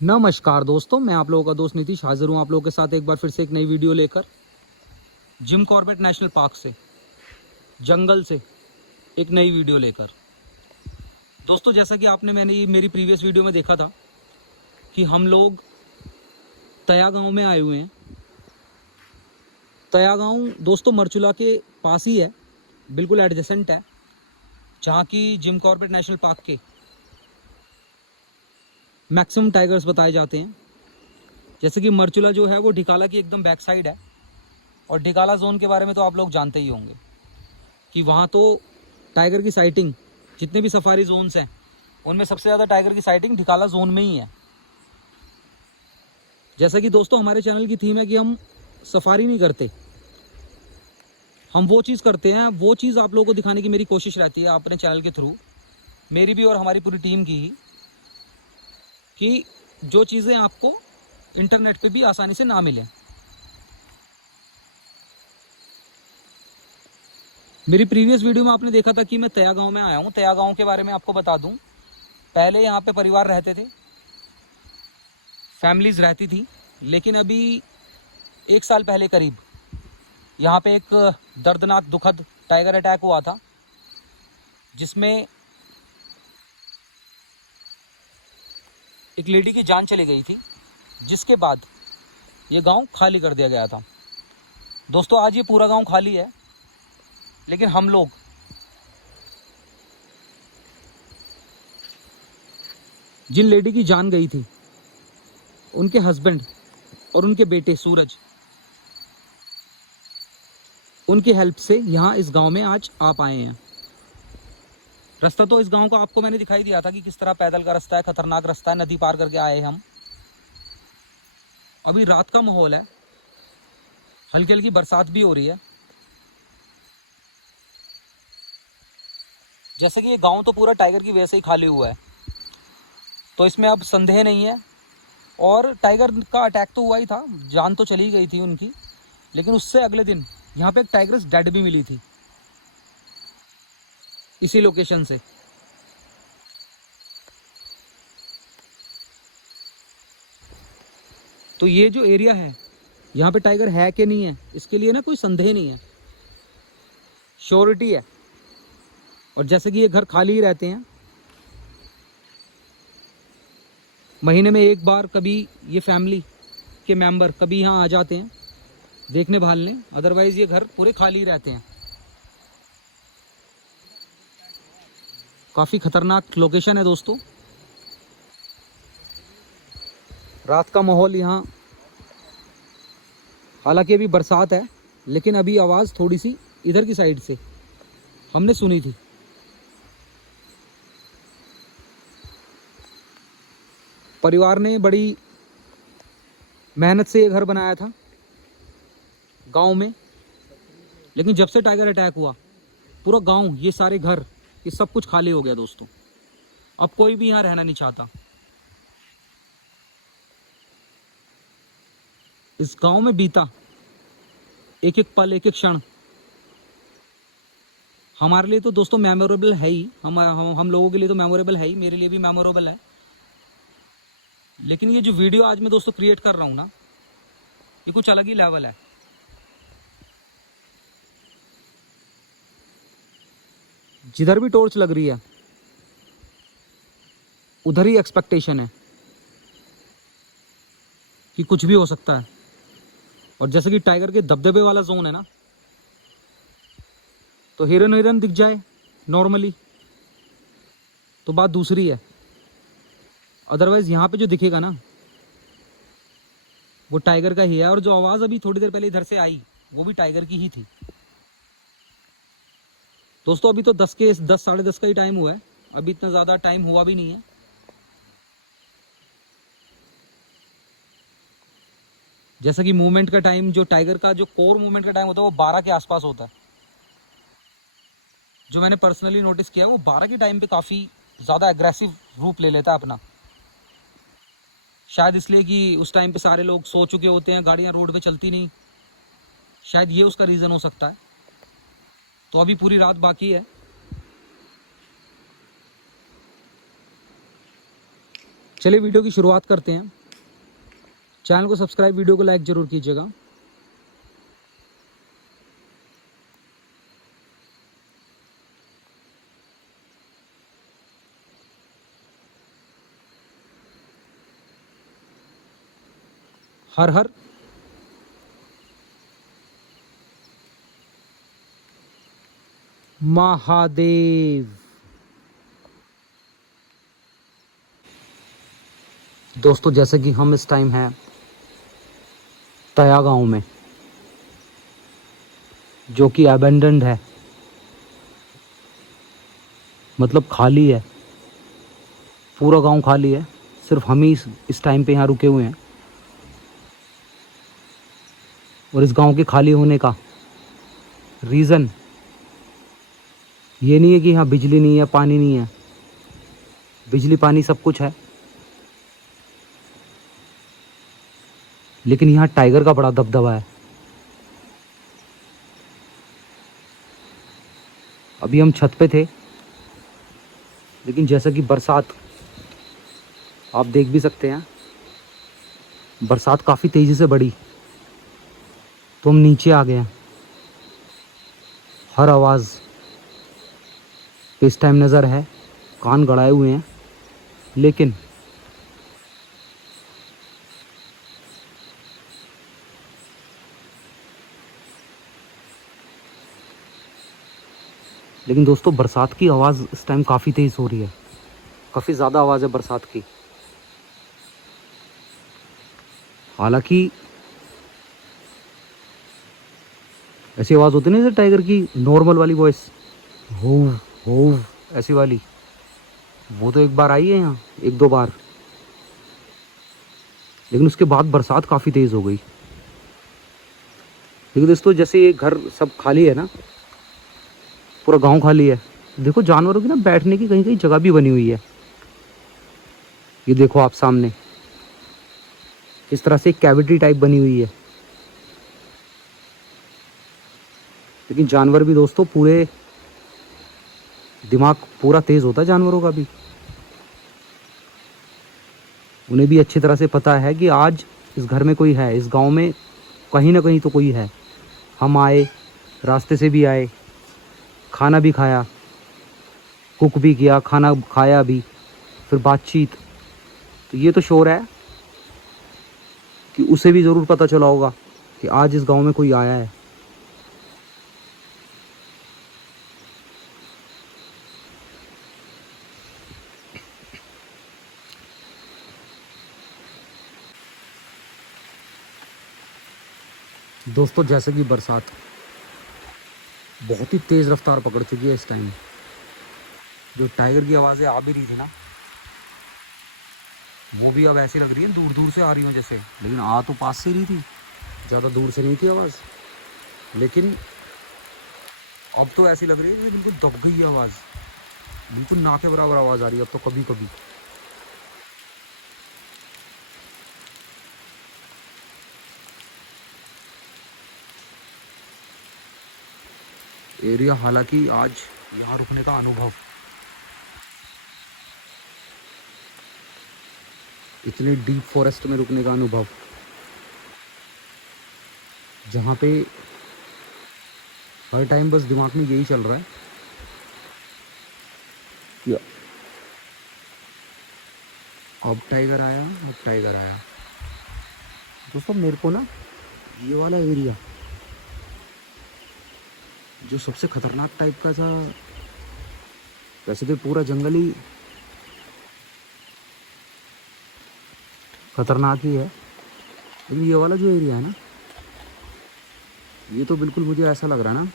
नमस्कार दोस्तों, मैं आप लोगों का दोस्त नीतीश हाजिर हूँ आप लोगों के साथ एक बार फिर से एक नई वीडियो लेकर। जिम कॉर्बेट नेशनल पार्क से, जंगल से एक नई वीडियो लेकर। दोस्तों, जैसा कि आपने मेरी प्रीवियस वीडियो में देखा था कि हम लोग तया गांव में आए हुए हैं। तया गांव दोस्तों मरचुला के पास ही है, बिल्कुल एडजेसेंट है, जहाँ की जिम कॉर्बेट नेशनल पार्क के मैक्सिमम टाइगर्स बताए जाते हैं। जैसे कि मरचुला जो है वो ढिकाला की एकदम बैक साइड है, और ढिकाला जोन के बारे में तो आप लोग जानते ही होंगे कि वहाँ तो टाइगर की साइटिंग, जितने भी सफारी जोन्स हैं उनमें सबसे ज़्यादा टाइगर की साइटिंग ढिकाला जोन में ही है। जैसा कि दोस्तों हमारे चैनल की थीम है कि हम सफारी नहीं करते, हम वो चीज़ करते हैं, वो चीज़ आप लोगों को दिखाने की मेरी कोशिश रहती है अपने चैनल के थ्रू, मेरी भी और हमारी पूरी टीम की ही, कि जो चीज़ें आपको इंटरनेट पे भी आसानी से ना मिलें। मेरी प्रीवियस वीडियो में आपने देखा था कि मैं तया गांव में आया हूँ। तया गांव के बारे में आपको बता दूं, पहले यहाँ पे परिवार रहते थे, फैमिलीज रहती थी, लेकिन अभी 1 साल पहले करीब यहाँ पे एक दर्दनाक दुखद टाइगर अटैक हुआ था, जिसमें एक लेडी की जान चली गई थी, जिसके बाद ये गांव खाली कर दिया गया था। दोस्तों, आज ये पूरा गांव खाली है, लेकिन हम लोग जिन लेडी की जान गई थी, उनके हस्बैंड और उनके बेटे सूरज, उनकी हेल्प से यहाँ इस गांव में आज आप आए हैं। रास्ता तो इस गांव का आपको मैंने दिखाई दिया था कि किस तरह पैदल का रास्ता है, खतरनाक रास्ता है, नदी पार करके आए हम। अभी रात का माहौल है, हल्की हल्की बरसात भी हो रही है। जैसे कि ये गांव तो पूरा टाइगर की वजह से ही खाली हुआ है, तो इसमें अब संदेह नहीं है। और टाइगर का अटैक तो हुआ ही था, जान तो चली गई थी उनकी, लेकिन उससे अगले दिन यहाँ पे एक टाइगर्स डेड भी मिली थी इसी लोकेशन से। तो ये जो एरिया है, यहाँ पे टाइगर है कि नहीं है, इसके लिए ना कोई संदेह नहीं है, श्योरिटी है। और जैसे कि ये घर खाली ही रहते हैं, महीने में एक बार कभी ये फैमिली के मेंबर कभी यहाँ आ जाते हैं देखने भालने, अदरवाइज ये घर पूरे खाली रहते हैं। काफ़ी खतरनाक लोकेशन है दोस्तों। रात का माहौल यहाँ, हालांकि अभी बरसात है, लेकिन अभी आवाज़ थोड़ी सी इधर की साइड से हमने सुनी थी। परिवार ने बड़ी मेहनत से ये घर बनाया था गांव में, लेकिन जब से टाइगर अटैक हुआ, पूरा गांव, ये सारे घर, ये सब कुछ खाली हो गया दोस्तों। अब कोई भी यहाँ रहना नहीं चाहता। इस गांव में बीता एक एक पल, एक एक क्षण हमारे लिए तो दोस्तों मेमोरेबल है ही। हम लोगों के लिए तो मेमोरेबल है ही, मेरे लिए भी मेमोरेबल है। लेकिन ये जो वीडियो आज मैं दोस्तों क्रिएट कर रहा हूँ ना, ये कुछ अलग ही लेवल है। जिधर भी टॉर्च लग रही है, उधर ही एक्सपेक्टेशन है कि कुछ भी हो सकता है। और जैसे कि टाइगर के दबदबे वाला जोन है ना, तो हिरन दिख जाए नॉर्मली तो बात दूसरी है, अदरवाइज यहाँ पे जो दिखेगा ना वो टाइगर का ही है। और जो आवाज़ अभी थोड़ी देर पहले इधर से आई, वो भी टाइगर की ही थी दोस्तों। अभी तो 10 साढ़े 10 का ही टाइम हुआ है, अभी इतना ज़्यादा टाइम हुआ भी नहीं है। जैसा कि मूवमेंट का टाइम, जो टाइगर का जो कोर मूवमेंट का टाइम होता है वो 12 के आसपास होता है। जो मैंने पर्सनली नोटिस किया है, वो 12 के टाइम पे काफ़ी ज़्यादा एग्रेसिव रूप ले लेता है अपना। शायद इसलिए कि उस टाइम पे सारे लोग सो चुके होते हैं, गाड़ियाँ रोड पे चलती नहीं, शायद ये उसका रीज़न हो सकता है। तो अभी पूरी रात बाकी है। चलिए वीडियो की शुरुआत करते हैं। चैनल को सब्सक्राइब, वीडियो को लाइक ज़रूर कीजिएगा। हर हर महादेव। दोस्तों जैसे कि हम इस टाइम हैं तया गांव में, जो कि अबेंडेंड है, मतलब खाली है। पूरा गांव खाली है, सिर्फ हम ही इस टाइम पे यहाँ रुके हुए हैं। और इस गांव के खाली होने का रीज़न ये नहीं है कि यहाँ बिजली नहीं है, पानी नहीं है। बिजली पानी सब कुछ है, लेकिन यहाँ टाइगर का बड़ा दबदबा है। अभी हम छत पे थे, लेकिन जैसा कि बरसात आप देख भी सकते हैं, बरसात काफ़ी तेज़ी से बढ़ी, तो हम नीचे आ गए हैं। हर आवाज़ पे इस टाइम नज़र है, कान गड़ाए हुए हैं, लेकिन दोस्तों बरसात की आवाज़ इस टाइम काफ़ी तेज़ हो रही है। काफ़ी ज़्यादा आवाज़ है बरसात की। हालांकि ऐसी आवाज़ होती नहीं जैसे टाइगर की नॉर्मल वाली वॉइस, हो हो ऐसी वाली, वो तो एक बार आई है यहाँ, एक दो बार, लेकिन उसके बाद बरसात काफ़ी तेज़ हो गई। लेकिन दोस्तों जैसे ये घर सब खाली है ना, पूरा गांव खाली है, देखो जानवरों की ना बैठने की कहीं कहीं जगह भी बनी हुई है। ये देखो आप सामने इस तरह से एक कैविटी टाइप बनी हुई है। लेकिन जानवर भी दोस्तों पूरे, दिमाग पूरा तेज़ होता है जानवरों का भी। उन्हें भी अच्छी तरह से पता है कि आज इस घर में कोई है, इस गांव में कहीं ना कहीं तो कोई है। हम आए, रास्ते से भी आए, खाना भी खाया, कुक भी किया, खाना खाया भी, फिर बातचीत। तो ये तो शोर है कि उसे भी ज़रूर पता चला होगा कि आज इस गांव में कोई आया है। दोस्तों जैसे कि बरसात बहुत ही तेज़ रफ्तार पकड़ चुकी है इस टाइम। जो टाइगर की आवाज़ें आ भी रही थी ना, वो भी अब ऐसी लग रही है दूर दूर से आ रही हैं जैसे, लेकिन आ तो पास से रही थी, ज़्यादा दूर से नहीं थी आवाज़। लेकिन अब तो ऐसी लग रही है जैसे बिल्कुल दब गई है आवाज़, बिल्कुल ना के बराबर आवाज़ आ रही है अब तो। कभी कभी एरिया, हालांकि आज यहाँ रुकने का अनुभव, इतने डीप फॉरेस्ट में रुकने का अनुभव, जहाँ पे हर टाइम बस दिमाग में यही चल रहा है कि अब टाइगर आया, अब टाइगर आया। दोस्तों मेरे को ना ये वाला एरिया जो सबसे खतरनाक टाइप का था, वैसे तो पूरा जंगल ही खतरनाक ही है, लेकिन ये वाला जो एरिया है ना, ये तो बिल्कुल मुझे ऐसा लग रहा है ना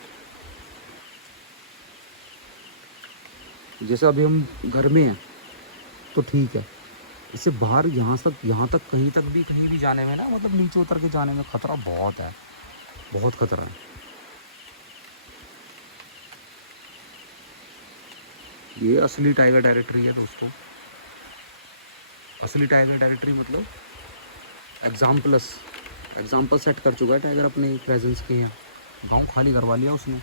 जैसे अभी हम घर में हैं तो ठीक है, इससे बाहर यहाँ तक कहीं भी जाने में ना, मतलब नीचे उतर के जाने में खतरा बहुत है, बहुत खतरा है। ये असली टाइगर टेरिटरी है दोस्तों। असली टाइगर टेरिटरी मतलब एग्जाम्पल सेट कर चुका है टाइगर अपने प्रेजेंस के यहाँ। गांव खाली करवा लिया उसने।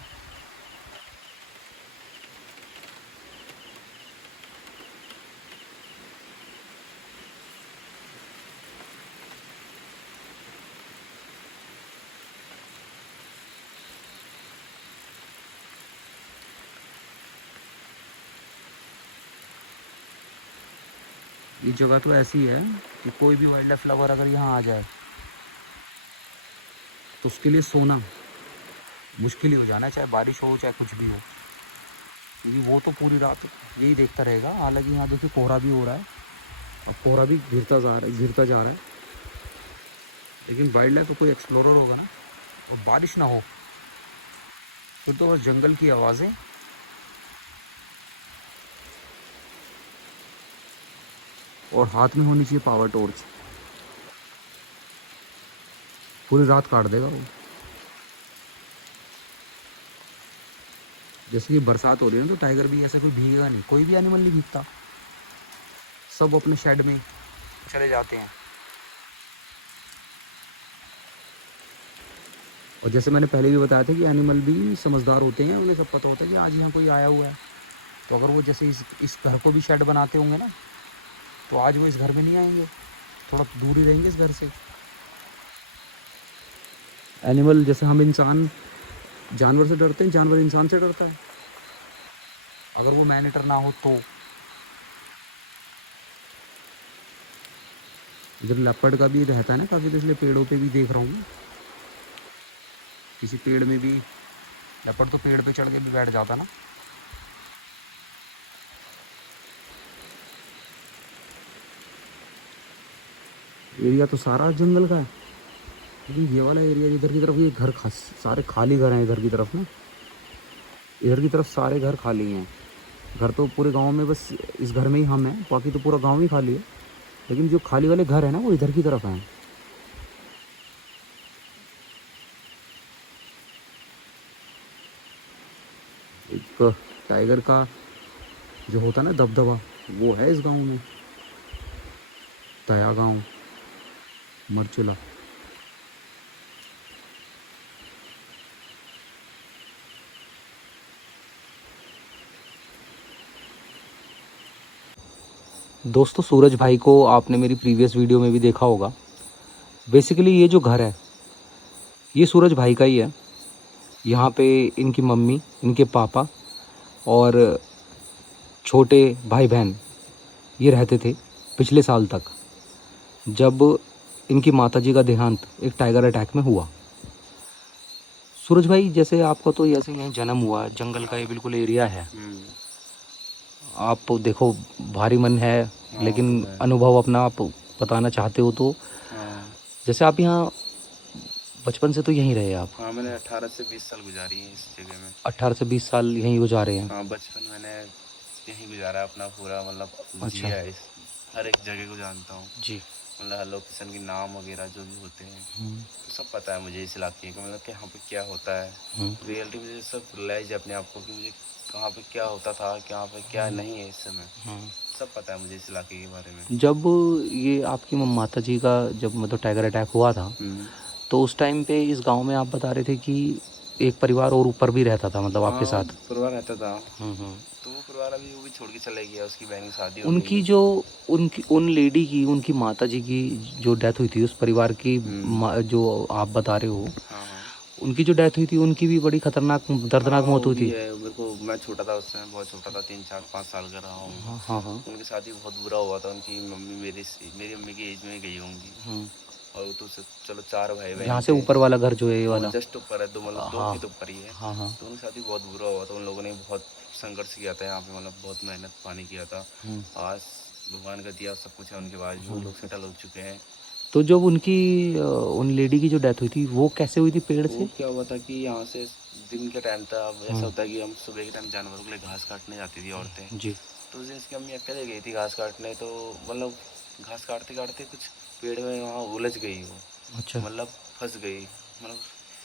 ये जगह तो ऐसी है कि कोई भी वाइल्ड लाइफ लवर अगर यहाँ आ जाए तो उसके लिए सोना मुश्किल ही हो जाना है, चाहे बारिश हो चाहे कुछ भी हो, क्योंकि वो तो पूरी रात यही देखता रहेगा। हालांकि यहाँ देखिए कोहरा भी हो रहा है, और कोहरा भी गिरता जा रहा है, लेकिन वाइल्ड लाइफ तो कोई एक्सप्लोरर होगा ना, और बारिश ना हो फिर तो जंगल की आवाज़ें और हाथ में होनी चाहिए पावर टॉर्च, पूरी रात काट देगा वो। जैसे कि बरसात हो रही है ना, तो टाइगर भी ऐसा कोई भीगेगा नहीं, कोई भी एनिमल नहीं भीगता, सब अपने शेड में चले जाते हैं। और जैसे मैंने पहले भी बताया था कि एनिमल भी समझदार होते हैं, उन्हें सब पता होता है कि आज यहाँ कोई आया हुआ है, तो अगर वो जैसे इस घर को भी शेड बनाते होंगे ना, तो आज वो इस घर में नहीं आएंगे, थोड़ा दूर ही रहेंगे इस घर से। एनिमल जैसे हम इंसान जानवर से डरते हैं, जानवर इंसान से डरता है, अगर वो मैन ईटर ना हो तो। इधर लेपर्ड का भी रहता है ना काफ़ी, तो इसलिए पेड़ों पे भी देख रहा हूँ, किसी पेड़ में भी लेपर्ड तो पेड़ पे चढ़ के भी बैठ जाता ना। एरिया तो सारा जंगल का है, लेकिन ये वाला एरिया इधर की तरफ ये घर सारे खाली घर हैं इधर की तरफ ना, इधर की तरफ सारे घर खाली हैं। घर तो पूरे गांव में बस इस घर में ही हम हैं, बाकी तो पूरा गांव ही खाली है, लेकिन जो खाली वाले घर है ना वो इधर की तरफ हैं। एक टाइगर का जो होता है ना दबदबा, वो है इस गांव में, तया गांव मरचुला। दोस्तों सूरज भाई को आपने मेरी प्रीवियस वीडियो में भी देखा होगा। बेसिकली ये जो घर है ये सूरज भाई का ही है। यहाँ पे इनकी मम्मी, इनके पापा और छोटे भाई बहन ये रहते थे पिछले साल तक, जब इनकी माताजी का देहांत एक टाइगर अटैक में हुआ। सूरज भाई जैसे आपका तो ऐसे यहीं जन्म हुआ, जंगल का ये बिल्कुल एरिया है, आप देखो भारी मन है, लेकिन अनुभव अपना आप बताना चाहते हो तो। जैसे आप यहाँ बचपन से तो यहीं रहे आप? हाँ, मैंने 18 से 20 साल गुजारी है इस जगह में। 18 से 20 साल यहीं गुजारे हैं? हाँ, बचपन मैंने यहीं गुजारा है अपना पूरा, मतलब अच्छा। जिया है इस हर एक जगह को जानता हूँ जी। मतलब हर लोकेशन के नाम वगैरह जो भी होते हैं तो सब पता है मुझे इस इलाके का, मतलब कि यहाँ पे क्या होता है। रियलिटी मुझे सब रियलाइज है अपने आप को कि मुझे कहाँ पे क्या होता था, कहाँ पे क्या नहीं है इस समय, सब पता है मुझे इस इलाके के बारे में। जब ये आपकी माता जी का जब मतलब टाइगर अटैक हुआ था, तो उस टाइम पे इस गांव में आप बता रहे थे कि एक परिवार और ऊपर भी रहता था, मतलब आपके साथ? परिवार रहता था। तो वो परिवार अभी वो भी छोड़ के चले गया, उसकी बहन की शादी हो उनकी गई। जो उन लेडी की, उनकी माता जी की जो डेथ हुई थी, उस परिवार की जो आप बता रहे हो, हाँ हाँ, उनकी जो डेथ हुई थी उनकी भी बड़ी खतरनाक दर्दनाक मौत हुई थी। मेरे को, मैं छोटा था उस समय, बहुत छोटा था, 3 4 5 साल का रहा हूँ। हाँ हाँ हाँ। उनके साथ ही बहुत बुरा हुआ था। उनकी मम्मी मेरी मम्मी की एज में गई होंगी, और वो तो चलो 4 भाई बहन यहाँ से थे। ऊपर वाला घर जो है ये वाला, जस्ट ऊपर है, 2 मतलब 2 हाँ फीट ऊपर ही है। हाँ हाँ। तो उनके साथ ही बहुत बुरा हुआ था। उन लोगों ने बहुत संघर्ष किया था यहाँ पे, मतलब बहुत मेहनत पानी किया था। आज भगवान का दिया सब कुछ है उनके बाद भी, वो लोग सेटल हो चुके हैं। तो जब उनकी उन लेडी की जो डेथ हुई थी वो कैसे हुई थी? पेड़ से? वो क्या हुआ था कि यहाँ से दिन के टाइम था, ऐसा होता है कि हम सुबह के टाइम जानवरों के लिए घास काटने जाती थी औरतें जी। तो उस दिन इसकी अम्मी अकेले गई थी घास काटने, तो मतलब घास काटते काटते कुछ पेड़ में वहाँ उलझ गई वो, अच्छा। मतलब फंस गई, मतलब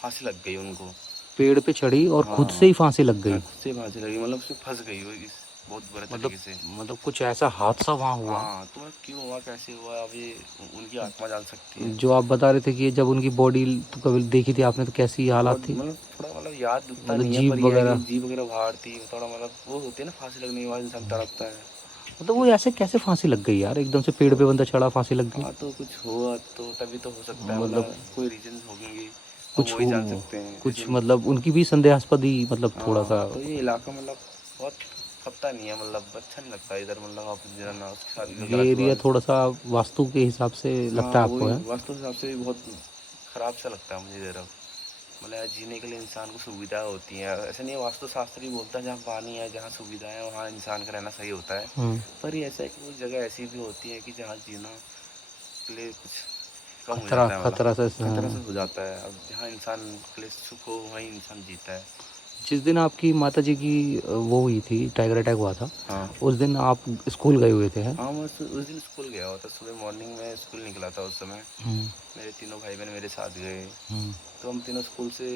फांसी लग गई उनको। पेड़ पे चढ़ी और हाँ खुद से ही फांसी लग गई? हाँ, खुद से फांसी लगी, मतलब उसमें फंस गई वो इस बहुत बुरे तरीके से। मतलब कुछ ऐसा हादसा वहाँ हुआ? हाँ, तो मतलब क्यों हुआ, कैसे हुआ, अब ये उनकी आत्मा जान सकती है। जो आप बता रहे थे कि जब उनकी बॉडी तो कभी देखी थी आपने, तो कैसी हालात थी? मतलब थोड़ा मतलब याद उतना मतलब नहीं है, जीभ पर ये है वगैरह? कि जीभ वगैरह बाहर थी थोड़ा, मतलब वो होती है ना फांसी लगने के बाद इंसान तड़पता है। मतलब वो ऐसे कैसे फांसी लग गई यार? एकदम से पेड़ पे बंदा चढ़ा, फांसी लग गई? हाँ, तो कुछ हुआ तो तभी तो हो सकता है, मतलब मतलब कोई रीजन होंगे, अब कुछ वही हो, जान सकते हैं। कुछ जैसे मतलब उनकी भी संदेहास्पद ही, मतलब थोड़ा सा। तो ये इलाका मतलब बहुत खपता नहीं है, मतलब अच्छा नहीं लगता इधर, मतलब आप रहना उसके साथ ये गलत हुआ। एरिया थोड़ा सा वास्तु के हिसाब से लगता हाँ है आपको वही है? वास्तु हिसाब से भी बहुत खराब सा लगता है मुझे इधर अब। मतलब यार जीने के लिए इंसान को सुविधा होती है, ऐसा नहीं है, वास्तु शास्त्र ही बोलता है जहाँ पानी है जहाँ सुविधा है वहाँ इंसान का रहना सही होता है। पर ये ऐसा है कि कुछ जगह ऐसी भी होती है कि जहाँ जीना के लिए कुछ कम हो खतरा जाता है, मतलब खतरा से खतरा से हो जाता है। अब जहाँ इंसान के लिए सुख हो वहीं इंसान जीता है। जिस दिन आपकी माता जी की वो हुई थी, टाइगर अटैक हुआ था, हाँ उस दिन आप स्कूल गए हुए थे हैं? हाँ, मैं उस दिन स्कूल गया हुआ था, सुबह मॉर्निंग में स्कूल निकला था उस समय। मेरे तीनों भाई बहन मेरे साथ गए, तो हम तीनों स्कूल से,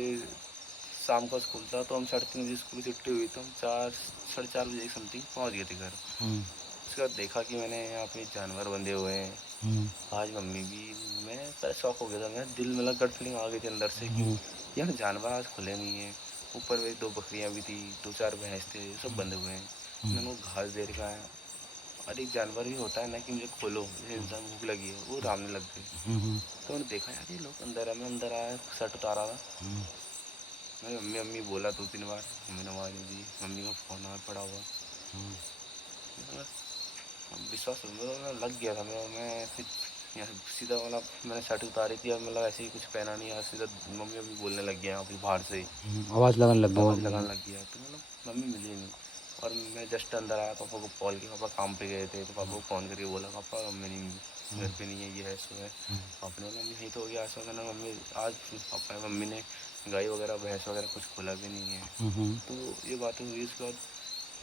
शाम का स्कूल था तो हम 3:30 बजे स्कूल की छुट्टी हुई तो हम 4 साढ़े 4 बजे समथिंग पहुंच गए थे घर। उसके बाद देखा कि मैंने यहाँ पे जानवर बंधे हुए हैं। आज मम्मी भी, मैं पहले शौक हो गया था, मेरा दिल में गट फीलिंग आ गई थी अंदर से कि यार जानवर आज खुले नहीं है। ऊपर में 2 बकरियां भी थी, 2-4 भैंस थे, सब बंधे हुए हैं। मैंने वो घास दे रखा है, और एक जानवर भी होता है ना कि मुझे खोलो, जैसे इंसान भूख लगी है, वो रामने लग गई। तो मैंने देखा यार ये लोग अंदर है, मैं अंदर आया, शर्ट उतारा था, मैंने मम्मी मम्मी बोला 2-3 बार, मम्मी ने आवाज़ नहीं दी, मम्मी का फ़ोन और पड़ा हुआ। मतलब विश्वास मतलब लग गया था, मैं फिर यहाँ से सीधा, मतलब मैंने शर्ट उतारी थी, अब मतलब ऐसे ही कुछ पहना नहीं, और सीधा मम्मी मम्मी बोलने लग गया अभी बाहर से ही, आवाज़ लगाने लग गया आवाज़ मम्मी लगाने की? लग गया। तो मतलब मम्मी मिली नहीं, और मैं जस्ट अंदर आया, पापा को कॉल किया, पापा काम पे गए थे, तो पापा को फ़ोन करके बोला पापा मम्मी नहीं घर पे नहीं है, ये है सो है। पापा ने बोला मम्मी यही तो हो गया, ऐसा कहना मम्मी आज पापा मम्मी ने गाय वगैरह भैंस वगैरह कुछ खोला भी नहीं है। तो ये बातें हुई, उसके बाद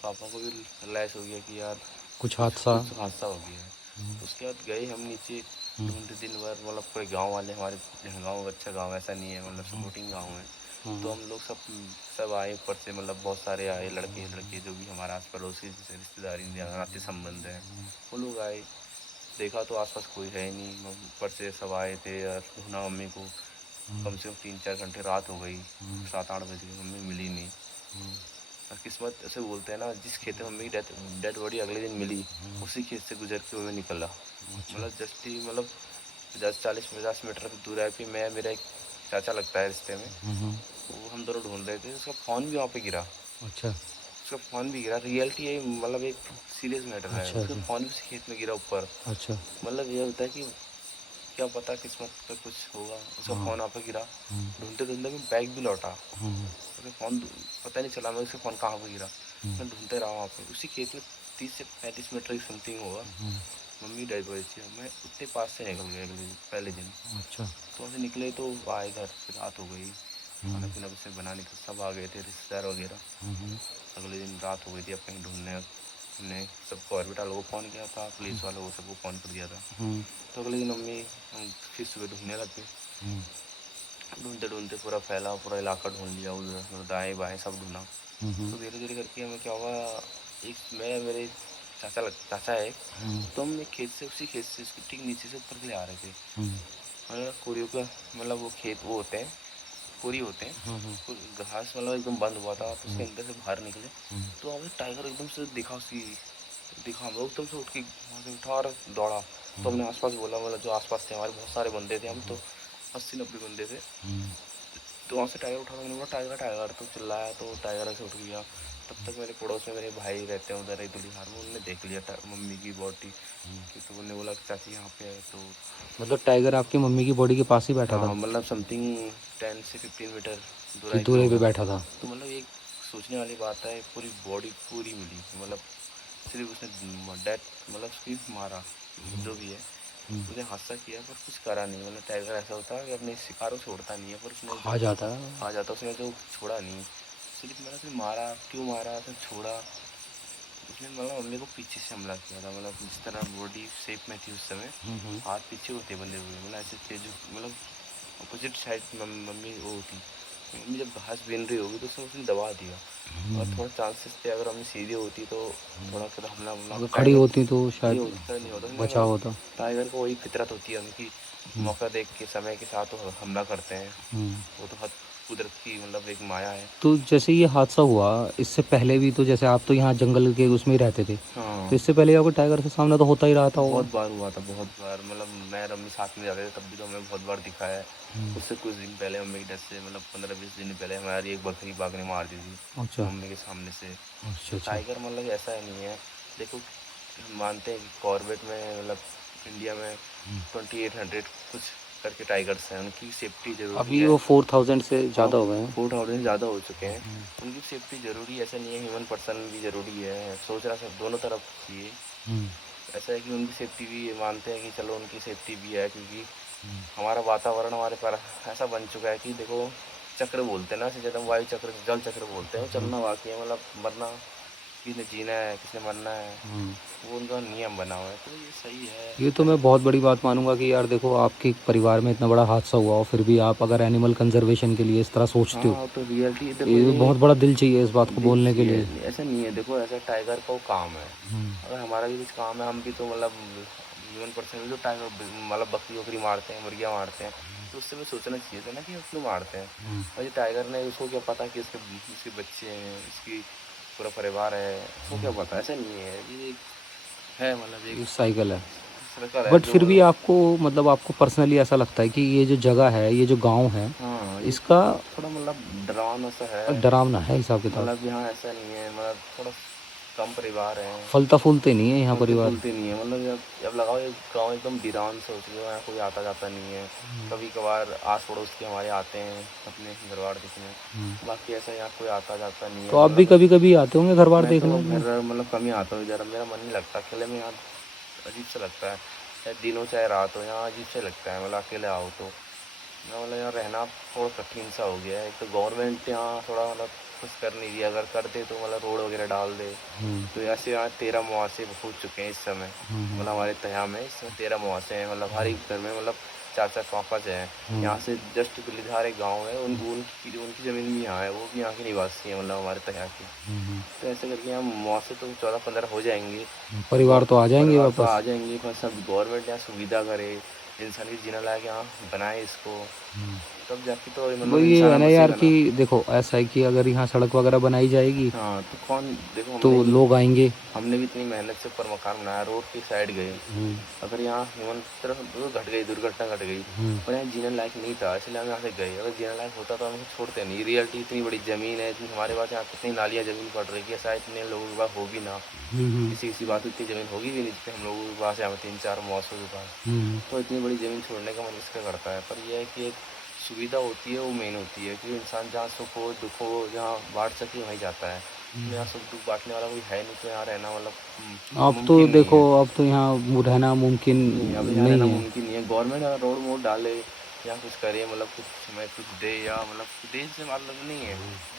पापा को भी रियलाइज़ हो गया कि यार कुछ कुछ हादसा? कुछ हादसा हो गया है। उसके बाद गए हम नीचे, ढूंढते दिन भर, मतलब पूरे गांव वाले, हमारे गांव अच्छा गांव ऐसा नहीं है, मतलब सपोर्टिंग गांव है। तो हम लोग सब आए ऊपर से, मतलब बहुत सारे आए, लड़के लड़के जो भी हमारे आस पड़ोसी से रिश्तेदारी नाते संबंध हैं, वो लोग आए। देखा तो आसपास कोई है ही नहीं, ऊपर से सब आए थे और ढूंढा मम्मी को, कम से कम 3-4 घंटे, रात हो गई, 7-8 बजे मम्मी मिली नहीं। और किस्मत ऐसे बोलते हैं ना, जिस खेत में मम्मी की डेड बॉडी अगले दिन मिली, उसी खेत से गुजर के मैं निकला। मतलब जस्ट ही, मतलब 40-50 मीटर की दूर है, फिर मैं, मेरा एक चाचा लगता है रिश्ते में, वो हम दोनों ढूंढ रहे थे, उसका फ़ोन भी वहाँ पे गिरा। अच्छा उसका फ़ोन भी गिरा, रियलिटी है, मतलब एक सीरियस मैटर है, अच्छा उसका अच्छा फ़ोन भी उसी खेत में गिरा ऊपर। अच्छा। मतलब ये होता है कि क्या पता किस्मत पे कुछ होगा, उसका फ़ोन वहाँ पे गिरा। ढूंढते ढूंढते मैं बैग भी लौटा, उसका फ़ोन पता नहीं चला मैं उसका फ़ोन कहाँ पे गिरा। मैं ढूंढते रहा वहाँ पे उसी खेत में, 30 से 35 मीटर की समथिंग होगा, मम्मी डेड बॉडी थी। मैं उतने पास से निकल गया अगले पहले दिन। अच्छा। तो वहाँ से निकले तो आए घर, फिर रात हो गई, खाना पीना कुछ बनाने के सब आ गए थे रिश्तेदार वगैरह। अगले दिन रात हो गई थी, अब कहीं ढूंढने, हमने सबको ऑर्बिटल को फ़ोन किया था, पुलिस वालों को सबको फ़ोन कर दिया था। तो अगले दिन मम्मी हम फिर सुबह ढूंढने लग गए। ढूंढते ढूंढते पूरा फैला, पूरा इलाका ढूंढ लिया, उधर दाएं बाएं सब ढूंढा। तो धीरे धीरे करके हमें क्या हुआ, एक मैं, मेरे चाचा है एक, तो हम एक खेत से, उसी खेत से उसके ठीक नीचे से ऊपर के लिए आ रहे थे। और कोरियो का, मतलब वो खेत वो होते हैं, कोरी होते हैं, तो घास मतलब एकदम बंद हुआ था, तो उसके अंदर से बाहर निकले, तो हमें टाइगर एकदम से दिखा, उसकी दिखा, हम लोग एकदम से उठ के वहाँ से उठा और दौड़ा। तो हमने आसपास बोला, मतलब जो आसपास थे हमारे बहुत सारे बंदे थे, हम तो 80-90 बंदे थे। तो वहाँ से टाइगर उठा, तो मैंने बोला टाइगर टाइगर, तो चिल्लाया, तो टाइगर ऐसे उठ गया। तब तक मेरे पड़ोस में मेरे भाई रहते हैं उधर, एक बिहार में, उन्होंने देख लिया मम्मी की बॉडी कि, तो उन्होंने बोला कि चाची यहाँ पे है। तो मतलब टाइगर आपकी मम्मी की बॉडी के पास ही बैठा था? हाँ, मतलब समथिंग 10 से 15 मीटर की दूराई पे दूरी पे होगा। बैठा था? तो मतलब एक सोचने वाली बात है, पूरी बॉडी पूरी मिली, मतलब सिर्फ उसने डेथ, मतलब उसकी मारा जो भी है, उसने हादसा किया पर कुछ करा नहीं। मतलब टाइगर ऐसा होता है कि अपने शिकार को छोड़ता नहीं है, पर उसने जो खा जाता है। खा जाता, उसने जो छोड़ा नहीं, सिर्फ मतलब उसने मारा, क्यों मारा, उसने छोड़ा। उसने मतलब मम्मी को पीछे से हमला किया था, मतलब जिस तरह बॉडी शेप में थी उस समय, हाथ पीछे होते बंधे हुए, मतलब ऐसे थे जो, मतलब अपोजिट साइड मम्मी वो होती, मम्मी जब घास बीन रही होगी तो उसने दबा दिया। और थोड़ा चांसेस थे, अगर मम्मी सीधी होती तो थोड़ा कदा हमला हमला अगर खड़ी टाइगर, होती तो खड़ी शायद होती तो नहीं होता, नहीं बचाव मतलब होता। टाइगर को वही फितरत होती है उनकी, मौका देख के समय के साथ वो हमला करते हैं। वो तो हद कुदरत की मतलब एक माया है। तो जैसे ये हादसा हुआ, इससे पहले भी तो जैसे आप तो यहाँ जंगल के उसमें ही रहते थे, हाँ, तो इससे पहले आपको टाइगर से सामना तो होता ही रहा था होगा। बहुत बार हुआ था, बहुत बार। मतलब मैं और मम्मी साथ में जाते थे, तब भी तो हमें बहुत बार दिखा है। उससे कुछ दिन पहले मम्मी की डेथ से मतलब 15-20 दिन पहले हमारी एक बकरी बाघ ने मार दी थी अच्छा मम्मी के सामने से। अच्छा तो अच्छा। टाइगर मतलब ऐसा नहीं है। देखो, हम मानते हैं कि कॉर्बेट में मतलब इंडिया में 2800 कुछ करके टाइगर्स हैं, उनकी सेफ्टी ज़रूरी अभी है। वो 4000 से हाँ, ज़्यादा हो गए हैं। 4000 ज़्यादा हो चुके हैं। उनकी सेफ्टी ज़रूरी है, ऐसा नहीं है। ह्यूमन पर्सन भी ज़रूरी है, सोचना सब दोनों तरफ चाहिए। ऐसा है कि उनकी सेफ्टी भी मानते हैं कि चलो उनकी सेफ्टी भी है, क्योंकि हमारा वातावरण हमारे पर ऐसा बन चुका है कि देखो, चक्र बोलते हैं ना, इसे जब हम वायु चक्र जल चक्र बोलते हैं, वो चलना बाकी है। मतलब मरना, किसने जीना है किसने मरना है, वो उनका नियम बना हुआ है, तो ये सही है। ये तो मैं बहुत बड़ी बात मानूंगा कि यार देखो, आपके परिवार में इतना बड़ा हादसा हुआ और फिर भी आप अगर एनिमल कंजर्वेशन के लिए इस तरह सोचते हो, हाँ, तो रियलिटी देखो, ये तो ये बहुत बड़ा दिल चाहिए इस बात को दिल बोलने के चाहिए। लिए। ऐसा नहीं है, देखो ऐसा टाइगर का वो काम है। अगर हमारा भी कुछ काम है, हम भी तो मतलब ह्यूमन पर्सन भी तो टाइगर मतलब बकरी वकरी मारते हैं, मुर्गियाँ मारते हैं, तो उससे भी सोचना चाहिए था ना कि क्यों मारते हैं। और ये टाइगर ने, उसको क्या पता कि उसके बच्चे हैं, उसकी पूरा परिवार है, उसको क्या पता। ऐसा नहीं है, ये है मतलब एक ये साइकिल है। सर्कल है बट जो फिर भी मतलब। आपको मतलब आपको पर्सनली ऐसा लगता है कि ये जो जगह है, ये जो गांव है, हाँ, ये इसका थोड़ा मतलब डरावना सा है। डरावना है हिसाब किताब। मतलब यहाँ ऐसा नहीं है, मतलब थोड़ा कम परिवार हैं, फलता फूलते नहीं है यहाँ फलते परिवार। फूलते नहीं है। मतलब जब लगाओ, ये गाँव एकदम वीरान सा हो चुका है, यहाँ कोई आता जाता नहीं है। कभी कभार आस पड़ोस के हमारे आते हैं अपने घर बार देखने, बाकी ऐसा यहाँ कोई आता जाता नहीं तो है। आप भी मतलब कभी कभी आते होंगे घर बार मैं तो देखने अपने। घर मतलब कम ही आता हूँ, ज़रा मेरा मन नहीं लगता अकेले में यहाँ। अजीब सा लगता है, चाहे दिन हो चाहे रात हो, यहाँ अजीब सा लगता है। मतलब अकेले आओ तो ना, मतलब यहाँ रहना थोड़ा कठिन सा हो गया है। एक तो गवर्नमेंट यहाँ थोड़ा मतलब कुछ कर नहीं रही, अगर कर दे तो मतलब रोड वगैरह डाल दे। तो ऐसे यहाँ 13 मुहासे हो चुके हैं इस समय। मतलब हमारे तया में इस समय 13 मुहासे हैं, मतलब हर एक घर में मतलब 4-4 5-5 हैं। यहाँ से जस्ट गुलीधार एक गाँव है, उनकी ज़मीन भी यहाँ है, वो भी यहाँ के निवासी हैं, मतलब हमारे तया के। तो ऐसे करके यहाँ मुहासे तो 14-15 हो जाएंगे। परिवार तो आ जाएंगे परिवार तो वापस। आ जाएंगे, पर सब गवर्नमेंट यहाँ सुविधा करे, इंसान की जीना लायक यहाँ बनाए इसको, तब जाके तो वो मतलब ये है इंसान ना यार बसेगा कि ना। देखो, ऐसा है कि अगर यहाँ सड़क वगैरह बनाई जाएगी हाँ, तो कौन, देखो तो लोग आएंगे। हमने भी इतनी मेहनत से ऊपर मकान बनाया, रोड की साइड गए। अगर यहाँ ह्यूमन तरफ तो घट गई, दुर्घटना घट गई, पर यहाँ जीने लायक नहीं था, इसलिए हम यहाँ से गए। अगर जीने लायक होता तो हम छोड़ते नहीं। रियलिटी इतनी बड़ी ज़मीन है, इतनी हमारे पास यहाँ कितनी नालियाँ ज़मीन पड़ रही है, शायद इतने लोगों के पास हो भी ना। किसी किसी बात इतनी ज़मीन होगी भी नहीं जितनी हम लोगों के पास, यहाँ 3-4 मौसों के पास। तो इतनी बड़ी ज़मीन छोड़ने का मन इसका करता है। पर यह है कि एक सुविधा होती है, वो मेन होती है, क्योंकि इंसान जहाँ सुख हो दुख हो, जहाँ बांट सके वहीं जाता है। यहाँ सुख दुख बांटने वाला कोई है नहीं, तो यहाँ रहना मतलब अब तो मुमकिन नहीं देखो, है। अब तो यहाँ रहना मुमकिन नहीं, अब यहाँ रहना नहीं है। मुमकिन नहीं है। गवर्नमेंट अगर रोड वोड डाले या कुछ करे, मतलब कुछ समय कुछ दे, या मतलब दे से मतलब नहीं है,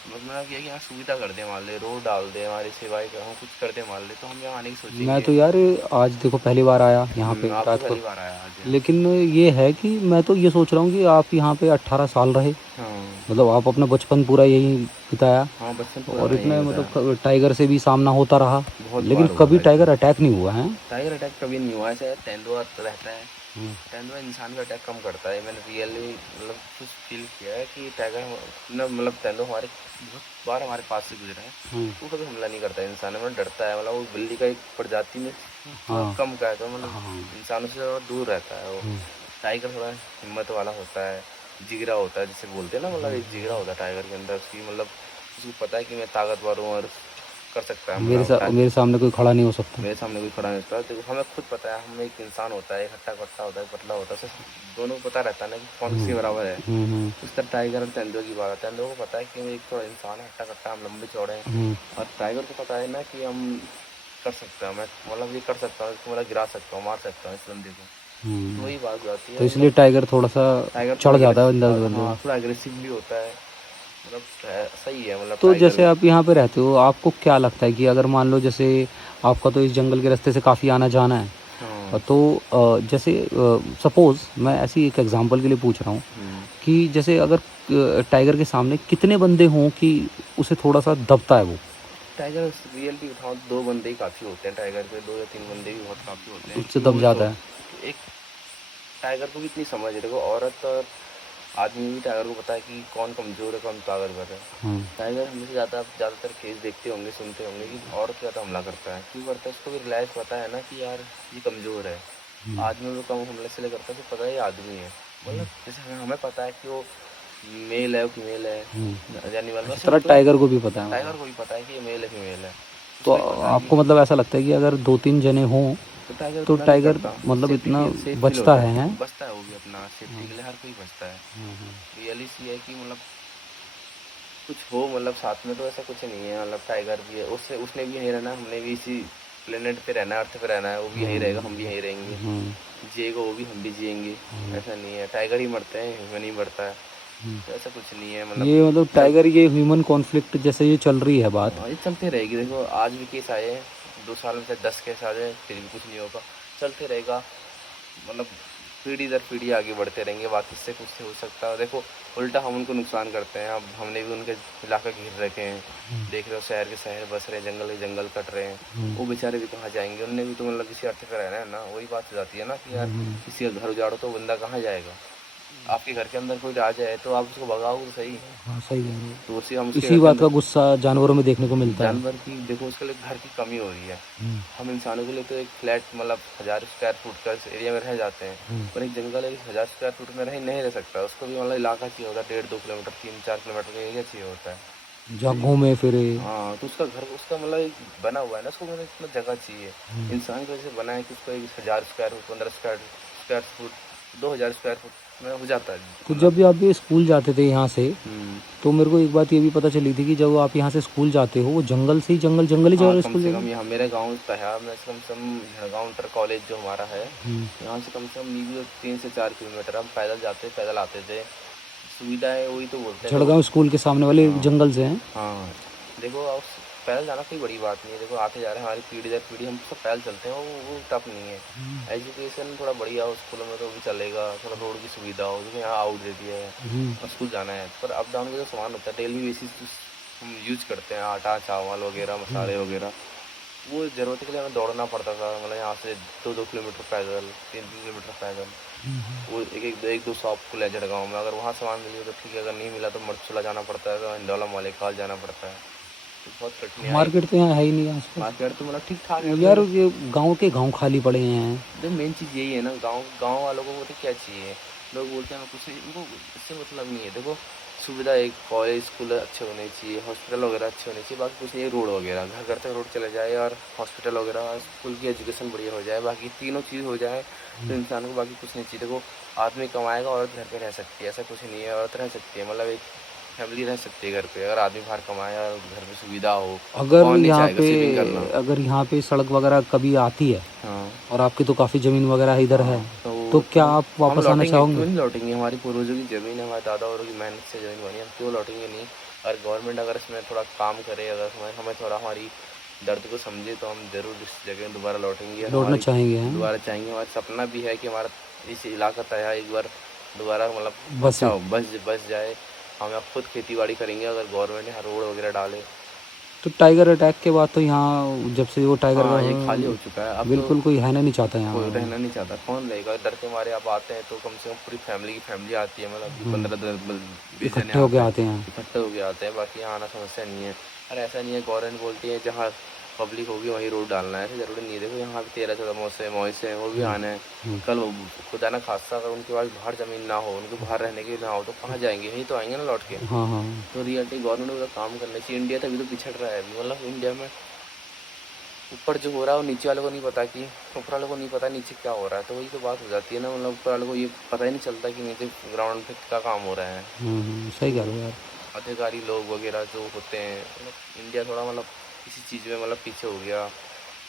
मतलब ये है कि यहाँ सुविधा कर दे, मान ले रोड डाल दे, हमारी सेवाएं का हम कुछ कर दे मान ले, तो हम यहाँ आने की मैं सोचेंगे। तो यार आज देखो पहली बार आया यहाँ पे आप तो रात को। पहली बार आया आज यहाँ। लेकिन ये है कि मैं तो ये सोच रहा हूँ कि आप यहाँ पे 18 साल रहे, हाँ, मतलब आप अपना बचपन पूरा यहीं बिताया, हाँ, बचपन पूरा और मैं यहीं इतने बताया। मतलब टाइगर से भी सामना होता रहा, बहुत लेकिन बार हुआ कभी लाइफ में। टाइगर अटैक नहीं हुआ है। टाइगर अटैक कभी नहीं हुआ। ऐसे तेंदुआ रहता है, तेंदुआ इंसान का अटैक कम करता है। मैंने रियली मतलब कुछ फील किया है कि टाइगर मतलब तेंदुआ हमारे बहुत बार हमारे पास से गुजरा है, वो कभी हमला नहीं करता है इंसान में, डरता है। मतलब वो बिल्ली का एक प्रजाति में थोड़ा हाँ कम का है, तो मतलब हाँ। इंसानों से थोड़ा दूर रहता है वो। टाइगर थोड़ा हिम्मत वाला होता है, जिगरा होता है जिसे बोलते हैं ना, मतलब एक जिगरा होता है टाइगर के अंदर, उसकी मतलब उसको पता है कि मैं ताकतवर हूँ और कर सकता है मतलब। मेरे सामने कोई खड़ा नहीं हो सकता। मेरे सामने कोई खड़ा नहीं होता। देखो हमें खुद पता है, हम एक इंसान होता है, एक हट्टा कट्टा होता है, पतला होता है, सिर्फ दोनों को पता रहता है ना कि कौन किसके बराबर है। उस तरह टाइगर और तेंदुआ की बात है। तेंदुआ को पता है कि हम एक थोड़ा इंसान है, हट्टा कट्टा, हम लंबे चौड़े हैं, और टाइगर को पता है ना कि हम कर सकते हैं, मैं मतलब ये कर सकता हूँ, इसको मतलब गिरा सकता हूँ, मार सकता हूँ इस बंदे को। तो वही बात हो जाती तो है इसलिए मतलब। टाइगर थोड़ा सा टाइगर चढ़ थोड़ा जाता है अंदाज बंदे हाँ, को। थोड़ा अग्रेसिव भी होता है, मतलब सही है मतलब तो टाइगर जैसे भी। आप यहाँ पे रहते हो, आपको क्या लगता है कि अगर मान लो जैसे आपका तो इस जंगल के रास्ते से काफ़ी आना जाना है, हाँ। तो जैसे सपोज़ मैं ऐसी एक एग्जांपल के लिए पूछ रहा हूँ कि जैसे अगर टाइगर के सामने कितने बंदे हों कि उसे थोड़ा सा दबता है वो। टाइगर रियलिटी उठाओ, 2 बंदे ही काफ़ी होते हैं टाइगर पे, 2 या 3 बंदे भी बहुत काफ़ी होते हैं, उससे कि वो दब भी जाता है। एक टाइगर को भी इतनी समझ है। देखो औरत और आदमी भी टाइगर को पता है कि कौन कमज़ोर है, कौन ताकतवर है। टाइगर हमेशा ज़्यादातर केस देखते होंगे, सुनते होंगे कि औरत पे ज़्यादा हमला करता है। क्यों करता है? उसको भी रियलाइज़ पता है ना कि यार ये कमज़ोर है। आदमी को कम हमले इसलिए करता है तो पता है ये आदमी है। मतलब जैसे हमें पता है कि वो मेल है, फीमेल है, एनिमल, इसी वैसे तरह उनको टाइगर को भी पता है टाइगर मतलब। को भी पता है कि ये मेल है, फीमेल है। तो उसको भी पता है आपको कि मतलब ऐसा लगता है कि अगर 2-3 जने हों तो टाइगर तो इतना नहीं टाइगर करता। मतलब सेफ्टी इतना फील सेफ फील बचता होता है, है, हैं? बचता है वो भी अपना सेफ्टी के लिए, हर कोई बचता है। रियलिटी ये है कि मतलब कुछ हो मतलब साथ में तो ऐसा कुछ नहीं है। मतलब टाइगर भी है, उससे उसने भी यहीं रहना है, हमने भी इसी प्लेनेट पे रहना है, अर्थ पे रहना है। वो भी यहीं रहेगा, हम भी यहीं रहेंगे। जिएगा वो भी, हम भी जिएंगे। ऐसा नहीं है टाइगर ही मरते हैं, ह्यूमन ही मरता है। तो ऐसा कुछ नहीं है मतलब ये मतलब हर टाइगर ये ह्यूमन कॉन्फ्लिक्ट जैसे ये चल रही है बात। ये चलते रहेगी। देखो आज भी केस आए हैं, 2 साल में से 10 केस आ जाए फिर भी कुछ नहीं होगा, चलते रहेगा। मतलब पीढ़ी दर पीढ़ी आगे बढ़ते रहेंगे, बाकी इससे कुछ नहीं हो सकता। देखो उल्टा हम उनको नुकसान करते हैं। अब हमने भी उनके इलाका घेर रखे हैं, देख रहे हो शहर के शहर बस रहे हैं, जंगल के जंगल कट रहे हैं। वो बेचारे भी कहाँ जाएंगे? उनने भी तो मतलब किसी अर्थ पे रहना है ना। वही बात हो जाती है ना कि यार किसी का घर उजाड़ो तो बंदा कहाँ जाएगा? आपके घर के अंदर कोई आ जाए तो आप उसको भगाओगे तो सही। हाँ सही कह रहे हो। तो उसी हम उसके इसी घर के बात का अंदर गुस्सा जानवरों में देखने को मिलता है। जानवर की देखो उसके लिए घर की कमी हो रही है। हम इंसानों के लिए तो एक फ्लैट मतलब 1000 स्क्वायर फुट का एरिया में रह जाते हैं, पर एक जंगल एक 1000 स्क्वायर फुट में रह नहीं रह सकता। उसको भी मतलब इलाका चाहिए होता है, 1.5-2 किलोमीटर 3-4 किलोमीटर का एरिया चाहिए होता है। जहाँ घूमे फिरे। हाँ तो उसका घर उसका मतलब एक बना हुआ है ना, उसको मतलब इतना जगह चाहिए। इंसान की वजह से बना है कि उसको एक 1000 square foot 15 square foot 2000 square foot में हो जाता है तो मतलब। जब भी आप ये स्कूल जाते थे यहाँ से, हम्म। तो मेरे को एक बात ये भी पता चली थी कि जब आप यहाँ से स्कूल जाते हो वो जंगल से ही जंगल ही हाँ जगह कम स्कूल से जाते कम हो? यहाँ मेरे गांव का है, मैं कम से कम झड़गांव इंटर कॉलेज जो हमारा है, यहाँ से कम से कम मीडियो 3 से 4 किलोमीटर हम पैदल जाते पैदल आते थे। सुविधा है वही तो बोलते हैं देखो। झड़गांव स्कूल के सामने वाले हाँ जंगल से हैं? हाँ। देखो अब पैदल जाना कोई बड़ी बात नहीं है। देखो आते जा रहे हैं, हमारी पीढ़ी दर पीढ़ी हम सब पैदल चलते हैं, वो टफ नहीं है। एजुकेशन थोड़ा बढ़िया हो स्कूलों में तो भी चलेगा, थोड़ा रोड की सुविधा हो, क्योंकि यहाँ आउट देती है और स्कूल जाना है। पर अप डाउन का जो सामान होता है डेली बेसिस हम यूज करते हैं, आटा चावल वगैरह मसाले वगैरह, वो ज़रूरत के लिए हमें दौड़ना पड़ता था। मतलब यहाँ से 2-2 किलोमीटर पैदल, 3-3 किलोमीटर पैदल। वो एक दो शॉप खुला है झड़गांव में, अगर वहाँ सामान मिल गया तो ठीक है, अगर नहीं मिला तो मरचूला जाना पड़ता है, तो हिंडौला मालेखाल जाना पड़ता है। तो बहुत कठिनाई। मार्केट तो यहाँ है ही नहीं आसपास। मार्केट तो मतलब ठीक ठाक है यार मतलब। ये गांव के गांव खाली पड़े हैं। देखो मेन चीज़ यही है ना, गांव गांव वालों को तो क्या चाहिए? लोग बोलते हैं हमें कुछ नहीं, उनको इससे मतलब नहीं है। देखो सुविधा एक कॉलेज स्कूल अच्छे होने चाहिए, हॉस्पिटल वगैरह अच्छे होने चाहिए, बाकी कुछ नहीं है। रोड वगैरह घर घर तक रोड चले जाए और हॉस्पिटल वगैरह स्कूल की एजुकेशन बढ़िया हो जाए, बाकी तीनों चीज़ हो जाए तो इंसान को बाकी कुछ नहीं चाहिए। देखो आदमी कमाएगा, औरत घर पे रह सकती है, ऐसा कुछ नहीं है। औरत रह सकती है, मतलब एक फैमिली रह सकती है घर पे, अगर आदमी बाहर कमाए और घर में सुविधा हो। अगर कौन नहीं यहाँ चाहेगा पे सेविंग करना? अगर यहाँ पे सड़क वगैरह कभी आती है, हाँ और आपकी तो काफ़ी ज़मीन वगैरह इधर है, तो तो क्या हम आप हम वापस आना लौटेंगे, चाहोगे? क्यों नहीं लौटेंगे? हमारी पूर्वजों की ज़मीन है, हमारे दादा और की मेहनत से ज़मीन बनी है, हम क्यों लौटेंगे नहीं? और गवर्नमेंट अगर इसमें थोड़ा काम करे, अगर हमें थोड़ा हमारी दर्द को समझे तो हम ज़रूर इस जगह में दोबारा लौटेंगे। और लौटना हमारी चाहेंगे, हैं? दोबारा चाहेंगे, हमारा सपना भी है कि हमारा इस इलाका तया एक बार दोबारा मतलब अच्छा बसे। हो, बस जाए। हम अब खुद खेती बाड़ी करेंगे अगर गवर्नमेंट यहाँ रोड वगैरह डाले। तो टाइगर अटैक के बाद तो यहाँ जब से वो टाइगर का हाँ ये खाली हो चुका है अब तो। बिल्कुल कोई रहना नहीं चाहता यहाँ। कोई रहना नहीं चाहता, कौन रहेगा? डर के मारे आप आते हैं तो कम से कम पूरी फैमिली की फैमिली आती है, मतलब 15-20 जने इकट्ठे होके आप हैं, आते हैं। इकट्ठे होके आते हैं। बाकी यहाँ आना समस्या नहीं है। अरे ऐसा नहीं है गवर्नमेंट बोलती है जहाँ पब्लिक होगी वहीं रोड डालना है, ऐसा ज़रूरी नहीं है। देखो यहाँ पे 13-14 मौसे हैं, वो भी आना है। कल खुदा ना खास्ता अगर उनके पास बाहर ज़मीन ना हो, उनको बाहर रहने के लिए ना हो, तो कहाँ जाएंगे? यहीं तो आएंगे ना लौट के। हाँ हाँ। तो रियलिटी गवर्नमेंट को तो काम करना चाहिए। इंडिया तभी तो पिछड़ रहा है अभी, मतलब इंडिया में ऊपर जो हो रहा है वो नीचे वालों को नहीं पता, कि ऊपर वालों को नहीं पता नीचे क्या हो रहा है। तो वही तो बात हो जाती है ना, मतलब ऊपर वालों को ये पता ही नहीं चलता कि नीचे ग्राउंड पे क्या काम हो रहा है। सही कह तो रहे हो यार। अधिकारी लोग वगैरह जो होते हैं, मतलब इंडिया थोड़ा मतलब किसी चीज़ में मतलब पीछे हो गया।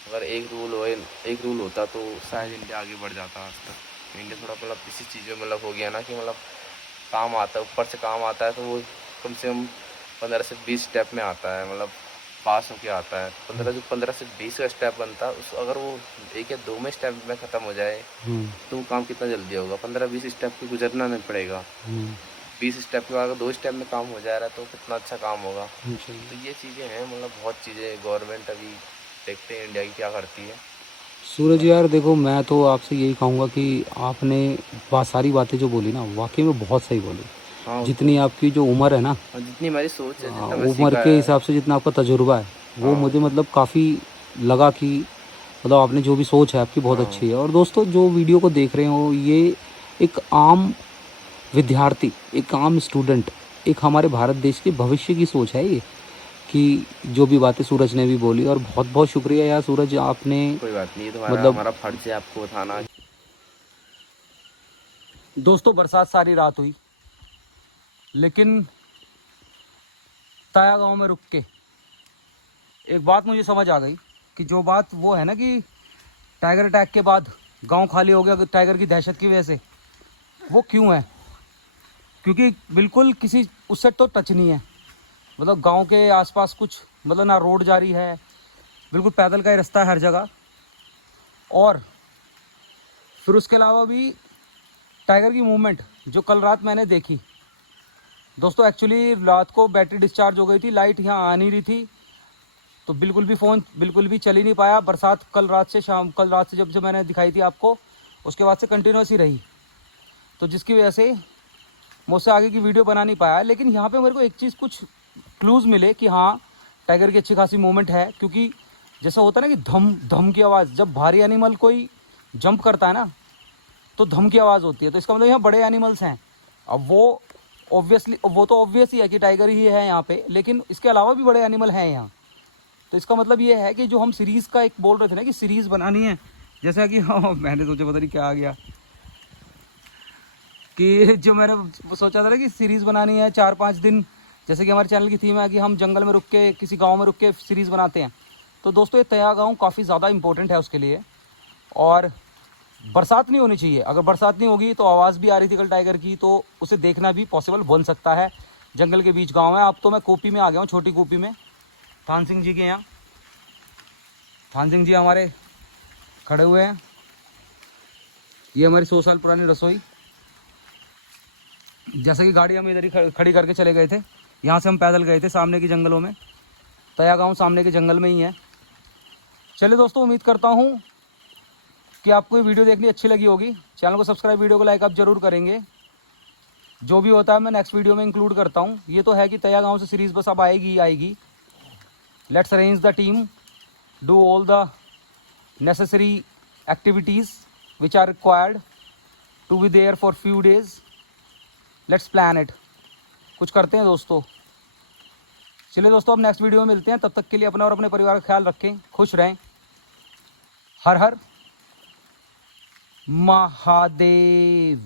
अगर एक रूल होता तो शायद इंडिया आगे बढ़ जाता आज तक। इंडिया थोड़ा मतलब किसी चीज़ में मतलब हो गया ना कि मतलब काम आता है, ऊपर से काम आता है तो वो कम से कम 15 से 20 स्टेप में आता है, मतलब पास होके आता है। 15 से 20 का स्टेप बनता है उस, अगर वो 1 या 2 में स्टेप में ख़त्म हो जाए तो वो काम कितना जल्दी होगा? 15-20 स्टेप की गुजरना नहीं पड़ेगा। 20 स्टेप के बाद अगर 2 स्टेप में काम हो जा रहा है तो कितना अच्छा काम होगा। तो ये चीज़ें हैं, मतलब बहुत चीज़ें गवर्नमेंट अभी देखते हैं इंडिया की क्या करती है। सूरज यार देखो, मैं तो आपसे यही कहूँगा कि आपने सारी बातें जो बोली ना, वाकई में बहुत सही बोली। हाँ, जितनी आपकी जो उम्र है ना, और जितनी हमारी सोच है, जितना मैं उम्र सीखा के है। हिसाब से जितना आपका तजुर्बा है, वो हाँ। मुझे मतलब काफ़ी लगा कि मतलब आपने जो भी सोच है आपकी बहुत हाँ। अच्छी है। और दोस्तों जो वीडियो को देख रहे हो, ये एक आम विद्यार्थी, एक आम स्टूडेंट, एक हमारे भारत देश के भविष्य की सोच है ये, कि जो भी बातें सूरज ने भी बोली। और बहुत बहुत शुक्रिया यार सूरज, आपने कोई बात नहीं, ये तो मतलब हमारा फर्ज है आपको बताना। दोस्तों बरसात सारी रात हुई, लेकिन ताया गांव में रुक के एक बात मुझे समझ आ गई कि जो बात वो है ना कि टाइगर अटैक के बाद गांव खाली हो गया टाइगर की दहशत की वजह से, वो क्यों है? क्योंकि बिल्कुल किसी उससे तो टच नहीं है। मतलब गांव के आसपास कुछ मतलब ना रोड जारी है, बिल्कुल पैदल का ही रास्ता है हर जगह। और फिर उसके अलावा भी टाइगर की मूवमेंट जो कल रात मैंने देखी दोस्तों, एक्चुअली रात को बैटरी डिस्चार्ज हो गई थी, लाइट यहाँ आ नहीं रही थी, तो बिल्कुल भी फ़ोन बिल्कुल भी चल ही नहीं पाया। बरसात कल रात से जब मैंने दिखाई थी आपको, उसके बाद से कंटिन्यूस ही रही, तो जिसकी वजह से मुझसे आगे की वीडियो बना नहीं पाया। लेकिन यहाँ पे मेरे को एक चीज़ कुछ क्लूज़ मिले कि हाँ टाइगर की अच्छी खासी मूवमेंट है। क्योंकि जैसा होता है ना कि धम धम की आवाज़, जब भारी एनिमल कोई जंप करता है ना तो धम की आवाज़ होती है, तो इसका मतलब यहाँ बड़े एनिमल्स हैं। अब वो ऑब्वियसली वो तो ऑब्वियस ही है कि टाइगर ही है यहाँ पे, लेकिन इसके अलावा भी बड़े एनिमल हैं यहाँ। तो इसका मतलब ये है कि जो हम सीरीज़ का एक बोल रहे थे ना कि सीरीज़ बनानी है, जैसा कि हाँ मैंने सोचा पता नहीं क्या आ गया, कि जो मैंने सोचा था ना कि सीरीज़ बनानी है 4-5 दिन, जैसे कि हमारे चैनल की थीम है कि हम जंगल में रुक के किसी गांव में रुक के सीरीज़ बनाते हैं। तो दोस्तों ये तया गांव काफ़ी ज़्यादा इंपॉर्टेंट है उसके लिए। और बरसात नहीं होनी चाहिए, अगर बरसात नहीं होगी तो आवाज़ भी आ रही थी कल टाइगर की, तो उसे देखना भी पॉसिबल बन सकता है। जंगल के बीच गाँव है। अब तो मैं कूपी में आ गया हूँ, छोटी कूपी में, थान सिंह जी के यहाँ। थान सिंह जी हमारे खड़े हुए हैं। ये हमारी 100 साल पुरानी रसोई, जैसे कि गाड़ी हम इधर ही खड़ी करके चले गए थे, यहाँ से हम पैदल गए थे सामने के जंगलों में। तया गाँव सामने के जंगल में ही है। चलिए दोस्तों, उम्मीद करता हूँ कि आपको ये वीडियो देखनी अच्छी लगी होगी। चैनल को सब्सक्राइब, वीडियो को लाइक आप ज़रूर करेंगे। जो भी होता है मैं नेक्स्ट वीडियो में इंक्लूड करता हूँ। ये तो है कि तया गाँव से सीरीज़ बस अब आएगी ही आएगी। Let's arrange the team, do all the necessary activities which are required to be there for few days. Let's plan it, कुछ करते हैं दोस्तों। चलिए दोस्तों, अब नेक्स्ट वीडियो में मिलते हैं। तब तक के लिए अपना और अपने परिवार का ख्याल रखें, खुश रहें। हर हर महादेव।